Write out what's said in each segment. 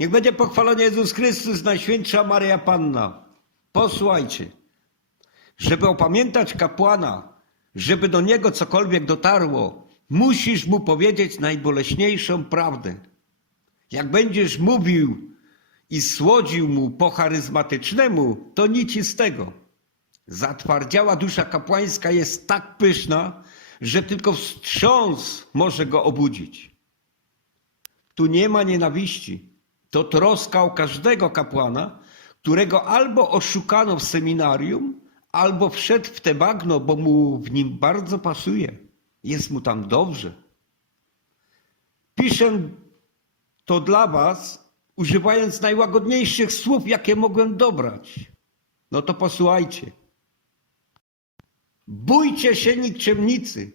Niech będzie pochwalony Jezus Chrystus, Najświętsza Maria Panna. Posłuchajcie, żeby opamiętać kapłana, żeby do niego cokolwiek dotarło, musisz mu powiedzieć najboleśniejszą prawdę. Jak będziesz mówił i słodził mu po charyzmatycznemu, to nic z tego. Zatwardziała dusza kapłańska jest tak pyszna, że tylko wstrząs może go obudzić. Tu nie ma nienawiści. To troska o każdego kapłana, którego albo oszukano w seminarium, albo wszedł w te bagno, bo mu w nim bardzo pasuje. Jest mu tam dobrze. Piszę to dla was, używając najłagodniejszych słów, jakie mogłem dobrać. No to posłuchajcie. Bójcie się nikczemnicy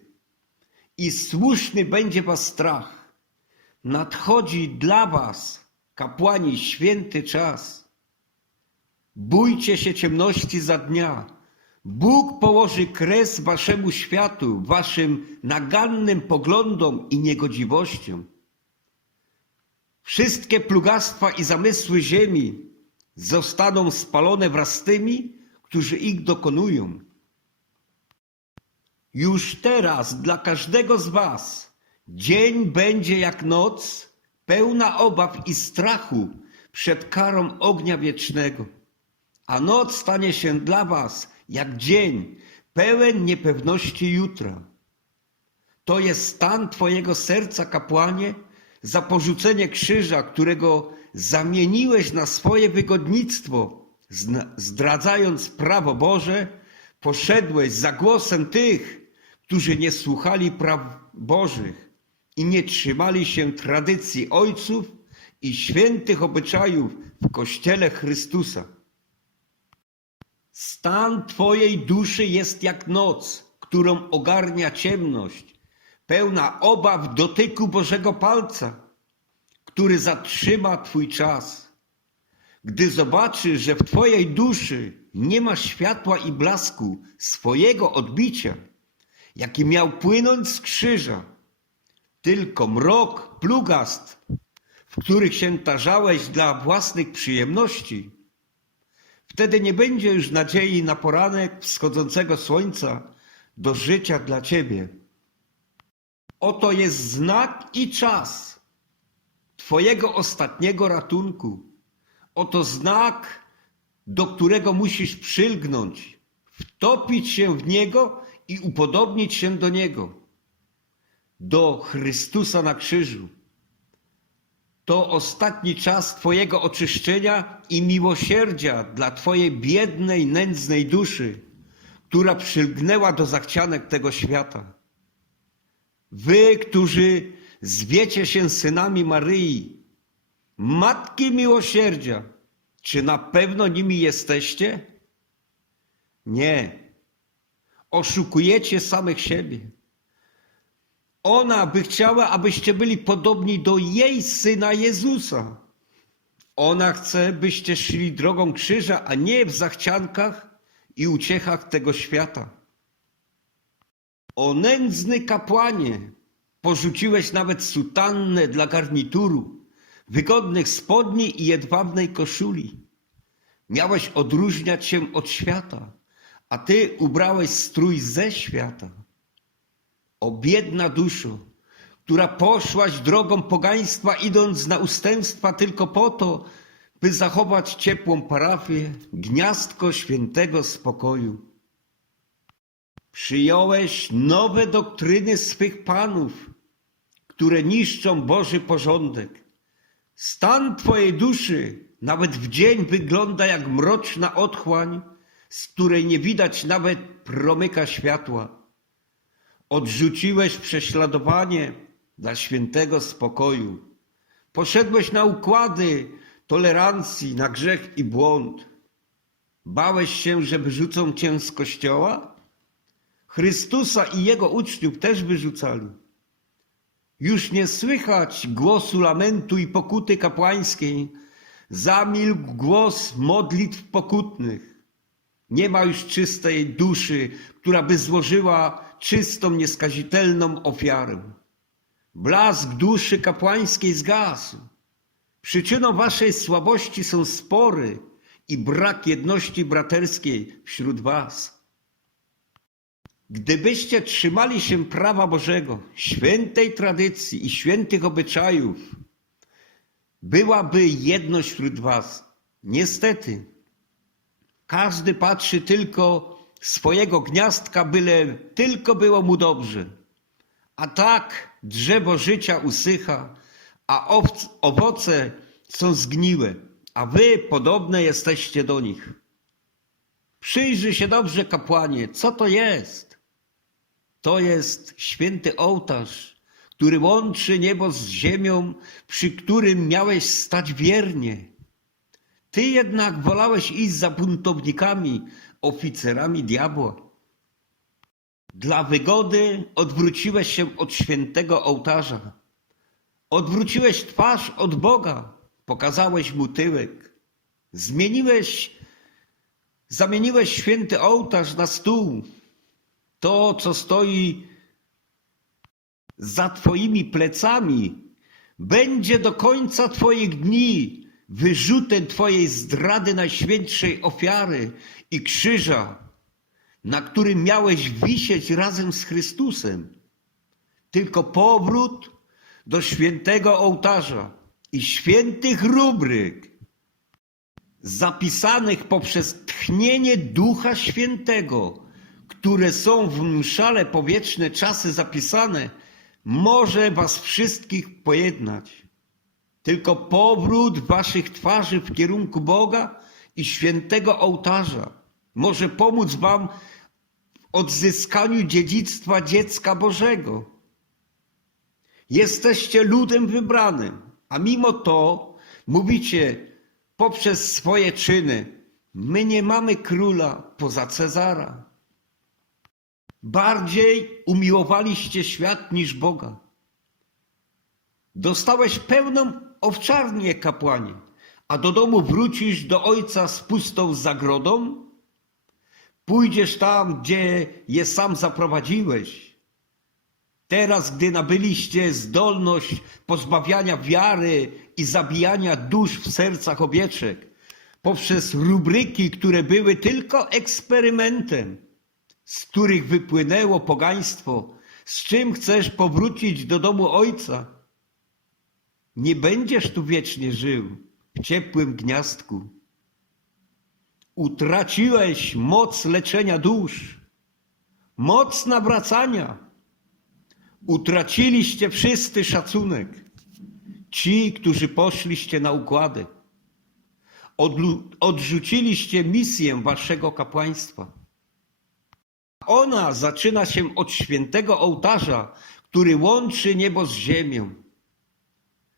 i słuszny będzie was strach. Nadchodzi dla was, kapłani, święty czas. Bójcie się ciemności za dnia. Bóg położy kres waszemu światu, waszym nagannym poglądom i niegodziwościom. Wszystkie plugastwa i zamysły ziemi zostaną spalone wraz z tymi, którzy ich dokonują. Już teraz dla każdego z Was dzień będzie jak noc, pełna obaw i strachu przed karą ognia wiecznego, a noc stanie się dla Was jak dzień, pełen niepewności jutra. To jest stan Twojego serca, kapłanie, za porzucenie krzyża, którego zamieniłeś na swoje wygodnictwo, zdradzając prawo Boże, poszedłeś za głosem tych, którzy nie słuchali praw Bożych i nie trzymali się tradycji ojców i świętych obyczajów w Kościele Chrystusa. Stan Twojej duszy jest jak noc, którą ogarnia ciemność, pełna obaw dotyku Bożego palca, który zatrzyma Twój czas. Gdy zobaczysz, że w Twojej duszy nie ma światła i blasku swojego odbicia, jaki miał płynąć z krzyża, tylko mrok, plugast, w których się tarzałeś dla własnych przyjemności, Wtedy nie będzie już nadziei na poranek wschodzącego słońca do życia dla ciebie. Oto jest znak i czas Twojego ostatniego ratunku. Oto znak, do którego musisz przylgnąć, wtopić się w niego i upodobnić się do niego, do Chrystusa na krzyżu to ostatni czas Twojego oczyszczenia i miłosierdzia dla Twojej biednej, nędznej duszy, która przylgnęła do zachcianek tego świata. Wy, którzy zwiecie się synami Maryi, Matki Miłosierdzia, czy na pewno nimi jesteście? Nie. Oszukujecie samych siebie. Ona by chciała, abyście byli podobni do jej syna Jezusa. Ona chce, byście szli drogą krzyża, a nie w zachciankach i uciechach tego świata. O nędzny kapłanie, porzuciłeś nawet sutannę dla garnituru, wygodnych spodni i jedwabnej koszuli. Miałeś odróżniać się od świata, a ty ubrałeś strój ze świata. O biedna duszo, która poszłaś drogą pogaństwa, idąc na ustępstwa tylko po to, by zachować ciepłą parafię, gniazdko świętego spokoju. Przyjąłeś nowe doktryny swych panów, które niszczą Boży porządek. Stan Twojej duszy nawet w dzień wygląda jak mroczna otchłań, z której nie widać nawet promyka światła. Odrzuciłeś prześladowanie dla świętego spokoju. Poszedłeś na układy tolerancji, na grzech i błąd. Bałeś się, że wyrzucą cię z kościoła? Chrystusa i jego uczniów też wyrzucali. Już nie słychać głosu lamentu i pokuty kapłańskiej. Zamilkł głos modlitw pokutnych. Nie ma już czystej duszy, która by złożyła czystą, nieskazitelną ofiarę. Blask duszy kapłańskiej zgasł. Przyczyną waszej słabości są spory i brak jedności braterskiej wśród was. Gdybyście trzymali się prawa Bożego, świętej tradycji i świętych obyczajów, byłaby jedność wśród was. Niestety, każdy patrzy tylko swojego gniazdka, byle tylko było mu dobrze. A tak drzewo życia usycha, a owoce są zgniłe, a wy podobne jesteście do nich. Przyjrzyj się dobrze, kapłanie, co to jest? To jest święty ołtarz, który łączy niebo z ziemią, przy którym miałeś stać wiernie. Ty jednak wolałeś iść za buntownikami, oficerami diabła. Dla wygody odwróciłeś się od świętego ołtarza. Odwróciłeś twarz od Boga, pokazałeś mu tyłek. Zmieniłeś, zamieniłeś święty ołtarz na stół. To, co stoi za twoimi plecami, będzie do końca twoich dni wyrzutem twojej zdrady najświętszej ofiary i krzyża, na którym miałeś wisieć razem z Chrystusem. Tylko powrót do świętego ołtarza i świętych rubryk, zapisanych poprzez tchnienie Ducha Świętego, które są w mszale powieczne czasy zapisane, może was wszystkich pojednać. Tylko powrót waszych twarzy w kierunku Boga i świętego ołtarza może pomóc wam w odzyskaniu dziedzictwa dziecka Bożego. Jesteście ludem wybranym, a mimo to mówicie poprzez swoje czyny: My nie mamy króla poza Cezara. Bardziej umiłowaliście świat niż Boga. Dostałeś pełną owczarnię, kapłanie, a do domu wrócisz do ojca z pustą zagrodą? Pójdziesz tam, gdzie je sam zaprowadziłeś. Teraz, gdy nabyliście zdolność pozbawiania wiary i zabijania dusz w sercach owieczek, poprzez rubryki, które były tylko eksperymentem, z których wypłynęło pogaństwo, z czym chcesz powrócić do domu ojca? Nie będziesz tu wiecznie żył w ciepłym gniazdku. Utraciłeś moc leczenia dusz, moc nawracania. Utraciliście wszyscy szacunek. Ci, którzy poszliście na układy. Odrzuciliście misję waszego kapłaństwa. Ona zaczyna się od świętego ołtarza, który łączy niebo z ziemią.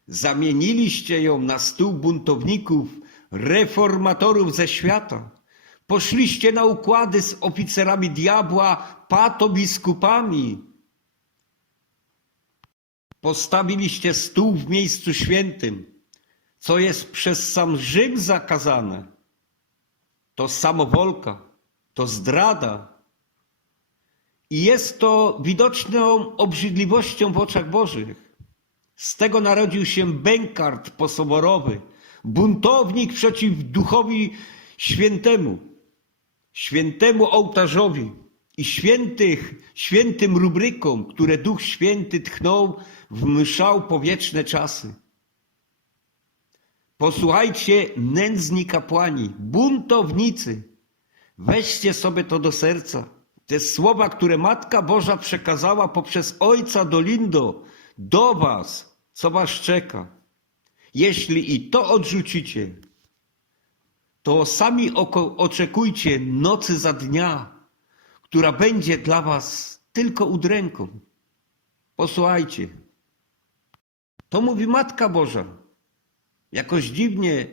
Zamieniliście ją na stół buntowników, reformatorów ze świata. Poszliście na układy z oficerami diabła, patobiskupami. Postawiliście stół w miejscu świętym, co jest przez sam Rzym zakazane. To samowolka, to zdrada. I jest to widoczną obrzydliwością w oczach Bożych. Z tego narodził się bękart posoborowy, buntownik przeciw duchowi świętemu, świętemu ołtarzowi i świętych, świętym rubrykom, które Duch Święty tchnął w mszał powieczne czasy. Posłuchajcie, nędzni kapłani, buntownicy, weźcie sobie to do serca. Te słowa, które Matka Boża przekazała poprzez Ojca Dolindo do was, co was czeka. Jeśli i to odrzucicie, to sami oczekujcie nocy za dnia, która będzie dla was tylko udręką. Posłuchajcie. To mówi Matka Boża. Jakoś dziwnie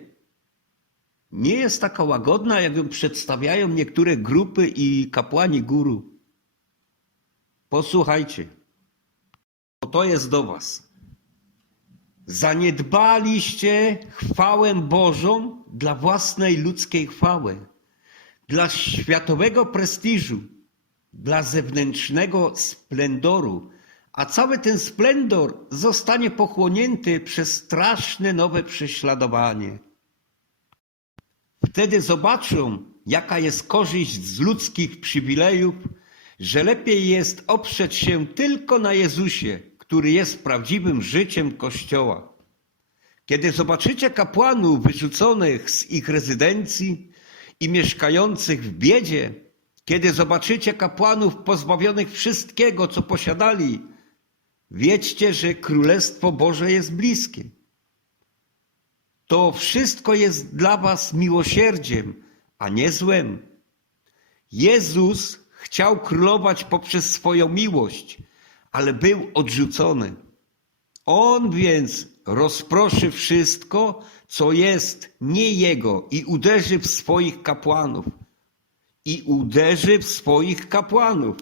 nie jest taka łagodna, jak ją przedstawiają niektóre grupy i kapłani guru. Posłuchajcie. To jest do was. Zaniedbaliście chwałę Bożą dla własnej ludzkiej chwały, dla światowego prestiżu, dla zewnętrznego splendoru, a cały ten splendor zostanie pochłonięty przez straszne nowe prześladowanie. Wtedy zobaczą, jaka jest korzyść z ludzkich przywilejów, że lepiej jest oprzeć się tylko na Jezusie, który jest prawdziwym życiem Kościoła. Kiedy zobaczycie kapłanów wyrzuconych z ich rezydencji i mieszkających w biedzie, kiedy zobaczycie kapłanów pozbawionych wszystkiego, co posiadali, wiedzcie, że Królestwo Boże jest bliskie. To wszystko jest dla Was miłosierdziem, a nie złem. Jezus chciał królować poprzez swoją miłość, ale był odrzucony. On więc rozproszy wszystko, co jest nie Jego i uderzy w swoich kapłanów. I uderzy w swoich kapłanów.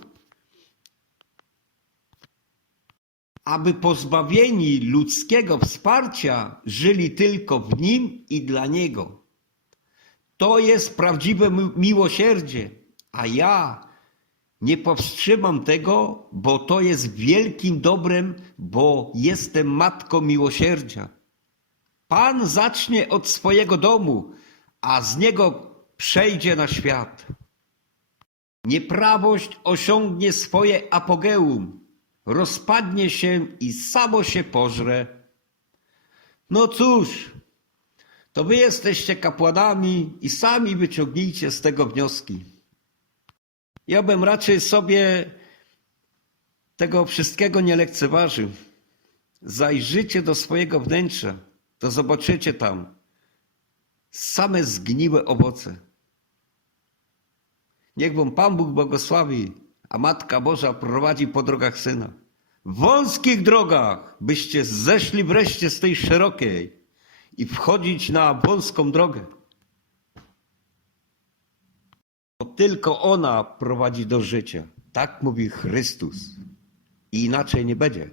Aby pozbawieni ludzkiego wsparcia żyli tylko w Nim i dla Niego. To jest prawdziwe mi- miłosierdzie, a ja nie powstrzymam tego, bo to jest wielkim dobrem, bo jestem matką miłosierdzia. Pan zacznie od swojego domu, a z niego przejdzie na świat. Nieprawość osiągnie swoje apogeum, rozpadnie się i samo się pożre. No cóż, to wy jesteście kapłanami i sami wyciągnijcie z tego wnioski. Ja bym raczej sobie tego wszystkiego nie lekceważył. Zajrzycie do swojego wnętrza, to zobaczycie tam same zgniłe owoce. Niech wam Pan Bóg błogosławi, a Matka Boża prowadzi po drogach Syna. W wąskich drogach, byście zeszli wreszcie z tej szerokiej i wchodzić na wąską drogę. Bo tylko ona prowadzi do życia. Tak mówi Chrystus. I inaczej nie będzie.